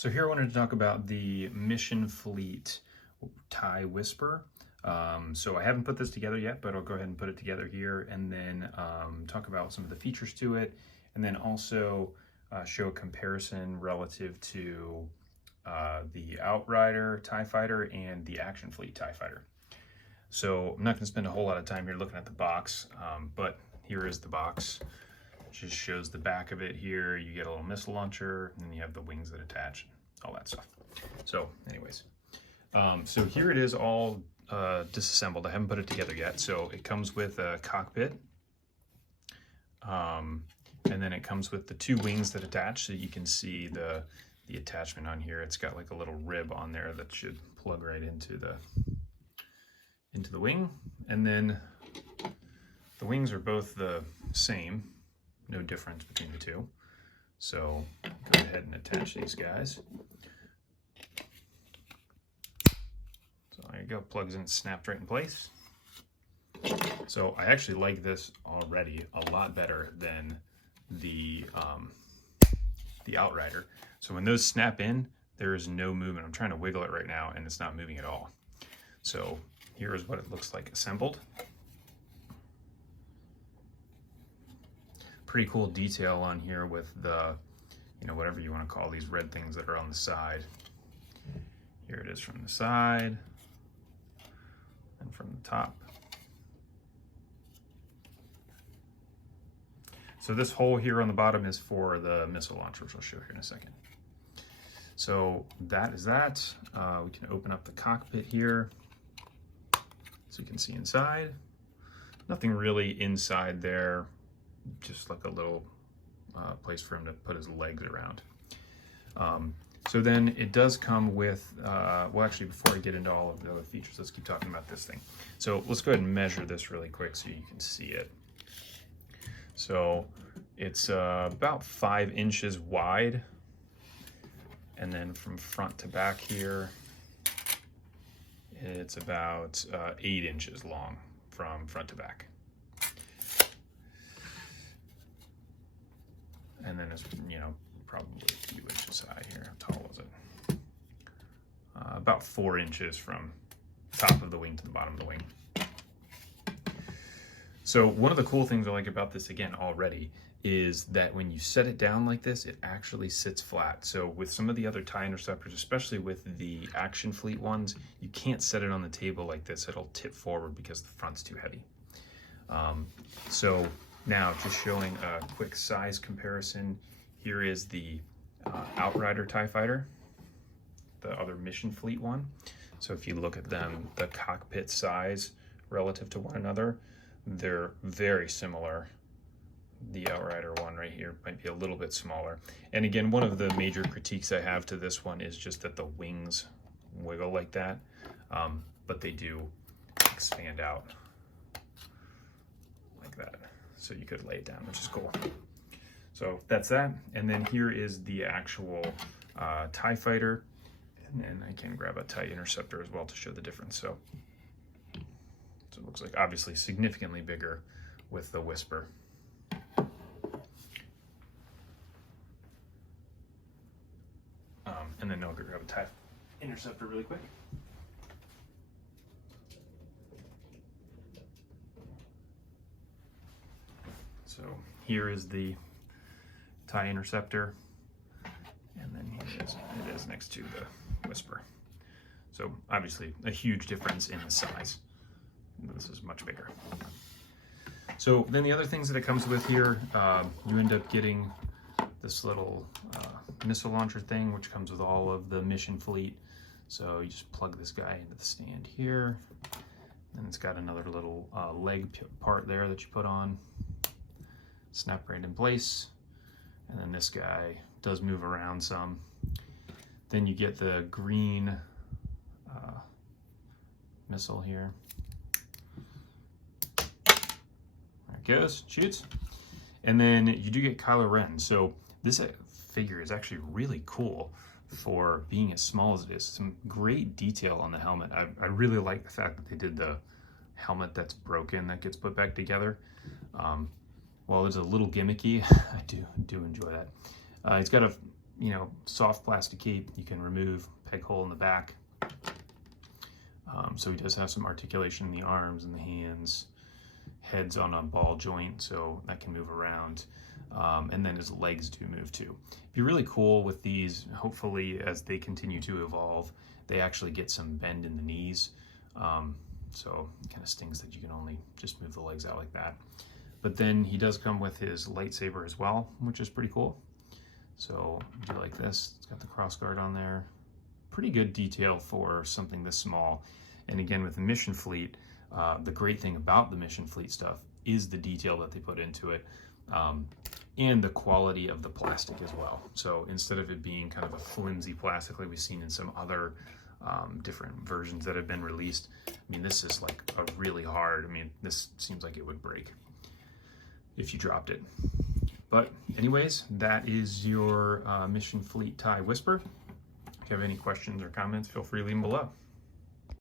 So here I wanted to talk about the Mission Fleet tie whisper. So I haven't put this together yet, but I'll go ahead and put it together here and then talk about some of the features to it, and then also show a comparison relative to the Outrider TIE Fighter and the Action Fleet TIE Fighter. So I'm not going to spend a whole lot of time here looking at the box, but here is the box. Just shows the back of it here. You get a little missile launcher, and then you have the wings that attach, all that stuff. So anyways, so here it is all disassembled. I haven't put it together yet. So it comes with a cockpit, and then it comes with the two wings that attach, so you can see the attachment on here. It's got like a little rib on there that should plug right into the wing, and then the wings are both the same. No difference between the two. So go ahead and attach these guys. So there you go, plugs in, snapped right in place. So I actually like this already a lot better than the Outrider. So when those snap in, there is no movement. I'm trying to wiggle it right now and it's not moving at all. So here is what it looks like assembled. Pretty cool detail on here with the, whatever you want to call these red things that are on the side. Here it is from the side and from the top. So this hole here on the bottom is for the missile launcher, which I'll show here in a second. So that is that. We can open up the cockpit here so you can see inside. Nothing really inside there. Just like a little place for him to put his legs around. So then it does come with, well actually before I get into all of the other features, let's keep talking about this thing. So let's go ahead and measure this really quick so you can see it. So it's about 5 inches wide, and then from front to back here, it's about 8 inches long from front to back. And then it's, probably a few inches high here. How tall is it? About 4 inches from top of the wing to the bottom of the wing. So one of the cool things I like about this, again, already, is that when you set it down like this, it actually sits flat. So with some of the other TIE interceptors, especially with the Action Fleet ones, you can't set it on the table like this. It'll tip forward because the front's too heavy. So now, just showing a quick size comparison, here is the Outrider TIE Fighter, the other Mission Fleet one. So if you look at them, the cockpit size relative to one another, they're very similar. The Outrider one right here might be a little bit smaller. And again, one of the major critiques I have to this one is just that the wings wiggle like that, but they do expand out like that. So you could lay it down, which is cool. So that's that. And then here is the actual TIE Fighter. And then I can grab a TIE Interceptor as well to show the difference. So it looks like obviously significantly bigger with the Whisper. And then I'll go grab a TIE Interceptor really quick. So here is the TIE Interceptor, and then here it is next to the Whisper. So obviously a huge difference in the size. This is much bigger. So then the other things that it comes with here, you end up getting this little missile launcher thing, which comes with all of the Mission Fleet. So you just plug this guy into the stand here, and it's got another little leg part there that you put on. Snap right in place, and then this guy does move around some. Then you get the green missile here. There it goes, shoots. And then you do get Kylo Ren. So this figure is actually really cool for being as small as it is. Some great detail on the helmet. I really like the fact that they did the helmet that's broken that gets put back together. While it's a little gimmicky, I do enjoy that. It's got a you know, soft plastic cape. You can remove peg hole in the back. So he does have some articulation in the arms and the hands. Head's on a ball joint, so that can move around. And then his legs do move too. It'd be really cool with these, hopefully as they continue to evolve, they actually get some bend in the knees. So it kind of stings that you can only just move the legs out like that. But then he does come with his lightsaber as well, which is pretty cool. So do like this, it's got the cross guard on there. Pretty good detail for something this small. And again, with the mission fleet, the great thing about the mission fleet stuff is the detail that they put into it, and the quality of the plastic as well. So instead of it being kind of a flimsy plastic like we've seen in some other different versions that have been released, I mean, this is like a really hard, I mean, this seems like it would break if you dropped it. But anyways, that is your Mission Fleet TIE Whisper. If you have any questions or comments, feel free to leave them below.